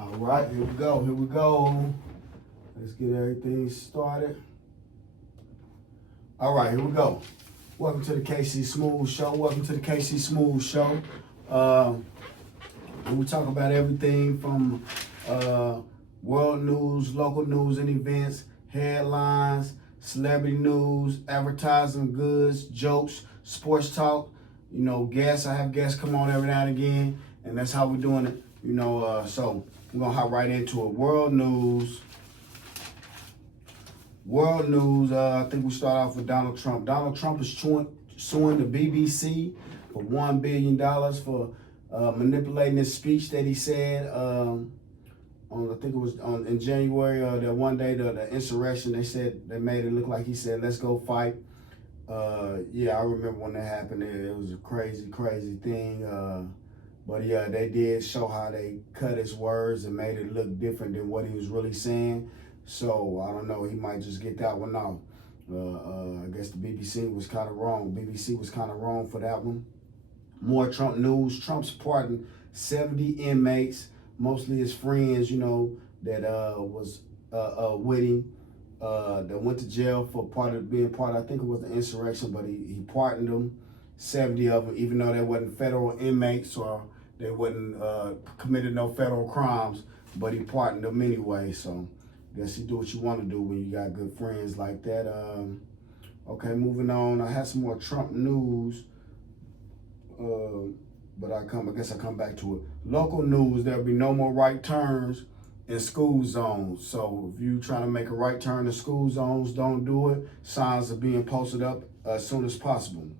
All right, here we go. Here we go. Let's get everything started. All right, here we go. Welcome to the KC Smooth Show. Welcome to the KC Smooth Show. We talk about everything from world news, local news and events, headlines, celebrity news, advertising goods, jokes, sports talk. You know, guests. I have guests come on every now and again, and that's how we're doing it. You know, so we're gonna hop right into it. World news. I think we start off with Donald Trump. Donald Trump is suing the BBC for $1 billion for manipulating his speech that he said I think it was in January, that one day, the insurrection. They said, they made it look like he said, "Let's go fight." Yeah, I remember when that happened. It was a crazy thing. But yeah, they did show how they cut his words and made it look different than what he was really saying. So I don't know, he might just get that one off. I guess the BBC was kind of wrong. BBC was kind of wrong for that one. More Trump news. Trump's pardoned 70 inmates, mostly his friends, you know, that was with him, that went to jail for being part of, I think it was the insurrection, but he pardoned them, 70 of them, even though they wasn't federal inmates or they wasn't committed no federal crimes, but he pardoned them anyway. So guess you do what you want to do when you got good friends like that. Okay, moving on. I had some more Trump news, but I guess I come back to it. Local news: there'll be no more right turns in school zones. So if you trying to make a right turn in school zones, don't do it. Signs are being posted up as soon as possible.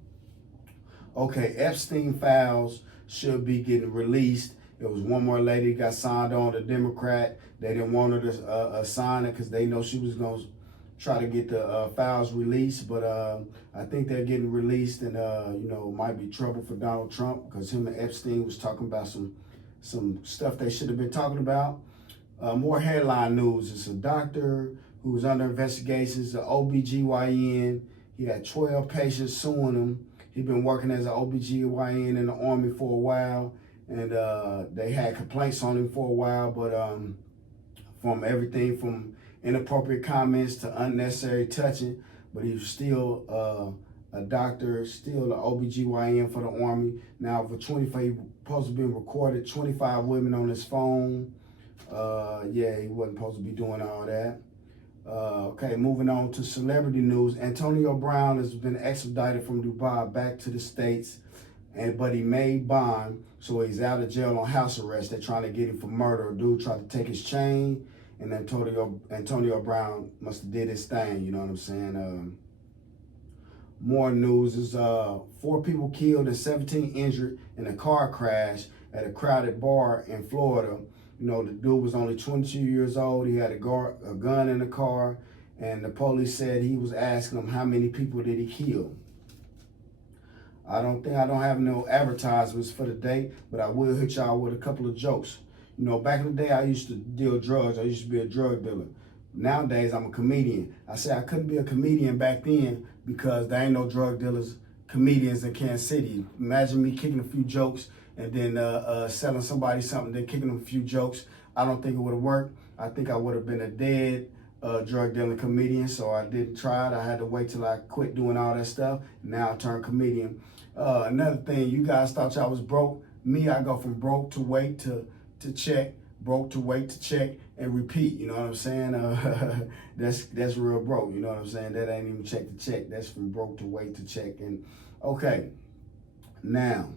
Okay, Epstein files should be getting released. There was one more lady got signed on, the Democrat. They didn't want her to sign it because they know she was going to try to get the files released. But I think they're getting released, and you know, it might be trouble for Donald Trump because him and Epstein was talking about some stuff they should have been talking about. More headline news. It's a doctor who was under investigations, an OBGYN. He had 12 patients suing him. He'd been working as an OBGYN in the Army for a while, and they had complaints on him for a while, but from everything from inappropriate comments to unnecessary touching, but he was still a doctor, still an OBGYN for the Army. Now for 25, he was supposed to be recorded 25 women on his phone. Yeah, he wasn't supposed to be doing all that. Okay, moving on to celebrity news. Antonio Brown has been extradited from Dubai back to the States, but he made bond, so he's out of jail on house arrest. They're trying to get him for murder. A dude tried to take his chain, and Antonio Brown must have did his thing, you know what I'm saying? More news is 4 people killed and 17 injured in a car crash at a crowded bar in Florida. You know, the dude was only 22 years old. He had a gun in the car, and the police said he was asking him how many people did he kill. I don't have no advertisements for the day, but I will hit y'all with a couple of jokes. You know, back in the day, I used to deal drugs. I used to be a drug dealer. Nowadays, I'm a comedian. I say I couldn't be a comedian back then because there ain't no drug dealers, comedians in Kansas City. Imagine me kicking a few jokes and then selling somebody something, then kicking them a few jokes. I don't think it would have worked. I think I would have been a dead drug dealing comedian, so I didn't try it. I had to wait till I quit doing all that stuff. Now I turned comedian. Another thing, you guys thought y'all was broke. Me, I go from broke to wait to check, broke to wait to check, and repeat. You know what I'm saying? That's real broke. You know what I'm saying? That ain't even check to check. That's from broke to wait to check. And okay, now.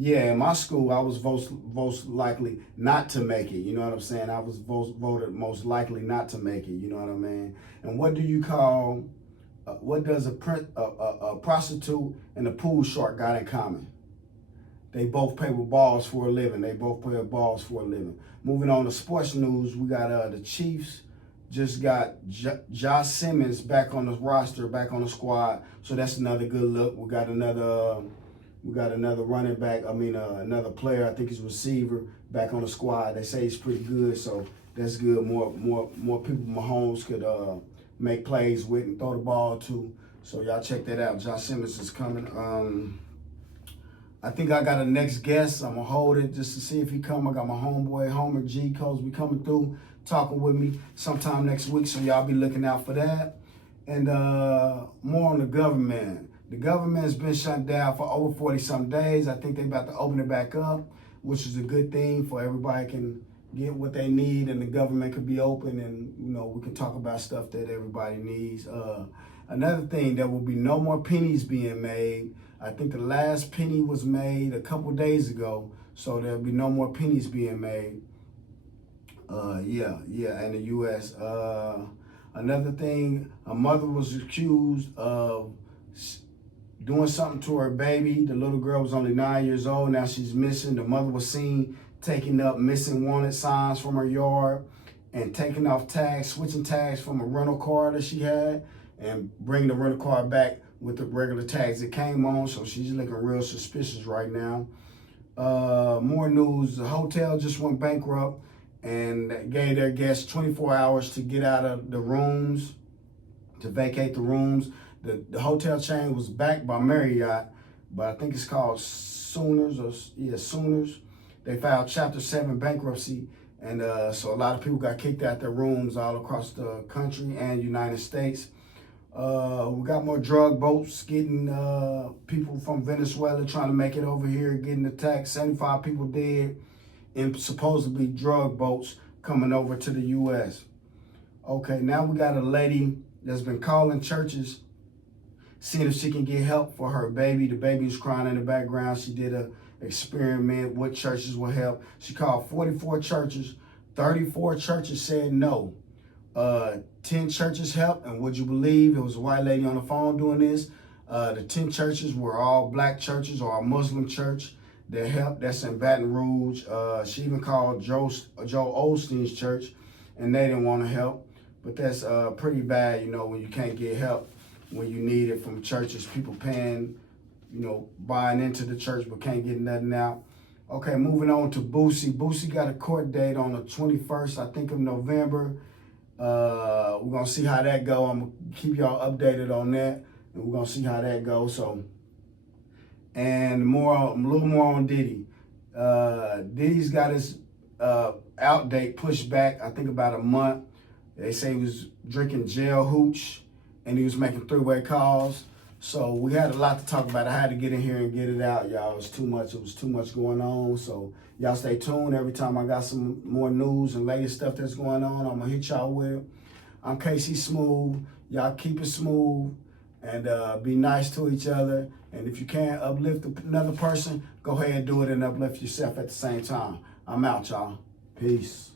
Yeah, in my school, I was most likely not to make it. You know what I'm saying? I was voted most likely not to make it. You know what I mean? And what do you call? What does a prostitute and a pool shark got in common? They both play with balls for a living. Moving on to sports news, we got the Chiefs just got Josh Simmons back on the roster, back on the squad. So that's another good look. We got another running back. Another player. I think he's a receiver back on the squad. They say he's pretty good, so that's good. More people Mahomes could make plays with and throw the ball to. So y'all check that out. Josh Simmons is coming. I think I got a next guest. I'm gonna hold it just to see if he come. I got my homeboy Homer G Cosby coming through, talking with me sometime next week. So y'all be looking out for that. And more on the government. The government has been shut down for over 40-some days. I think they about to open it back up, which is a good thing for everybody can get what they need and the government could be open and, you know, we can talk about stuff that everybody needs. Another thing, there will be no more pennies being made. I think the last penny was made a couple days ago, so there'll be no more pennies being made. Yeah, in the U.S. Another thing, a mother was accused of doing something to her baby. The little girl was only 9 years old. Now she's missing. The mother was seen taking up missing wanted signs from her yard and taking off tags, switching tags from a rental car that she had and bringing the rental car back with the regular tags it came on. So she's looking real suspicious right now. More news, the hotel just went bankrupt and gave their guests 24 hours to get out of the rooms, to vacate the rooms. The hotel chain was backed by Marriott, but I think it's called Sooners. Sooners. They filed Chapter 7 bankruptcy, and so a lot of people got kicked out their rooms all across the country and United States. We got more drug boats getting people from Venezuela trying to make it over here, getting attacked. 75 people dead in supposedly drug boats coming over to the U.S. Okay, now we got a lady that's been calling churches, seeing if she can get help for her baby. The baby was crying in the background. She did a experiment what churches will help. She called 44 churches. 34 churches said no. 10 churches helped, and would you believe it was a white lady on the phone doing this? The 10 churches were all black churches or a Muslim church that helped. That's in Baton Rouge. She even called Joe Osteen's church, and they didn't want to help. But that's pretty bad, you know, when you can't get help when you need it from churches. People paying, you know, buying into the church but can't get nothing out. Okay, moving on to Boosie. Boosie got a court date on the 21st, I think, of November. We're going to see how that go. I'm going to keep y'all updated on that, and we're going to see how that goes. So, and a little more on Diddy. Diddy's got his out date pushed back, I think, about a month. They say he was drinking jail hooch, and he was making three-way calls. So we had a lot to talk about. I had to get in here and get it out, y'all. It was too much. It was too much going on. So y'all stay tuned. Every time I got some more news and latest stuff that's going on, I'm going to hit y'all with it. I'm KC Smooth. Y'all keep it smooth and be nice to each other. And if you can't uplift another person, go ahead and do it and uplift yourself at the same time. I'm out, y'all. Peace.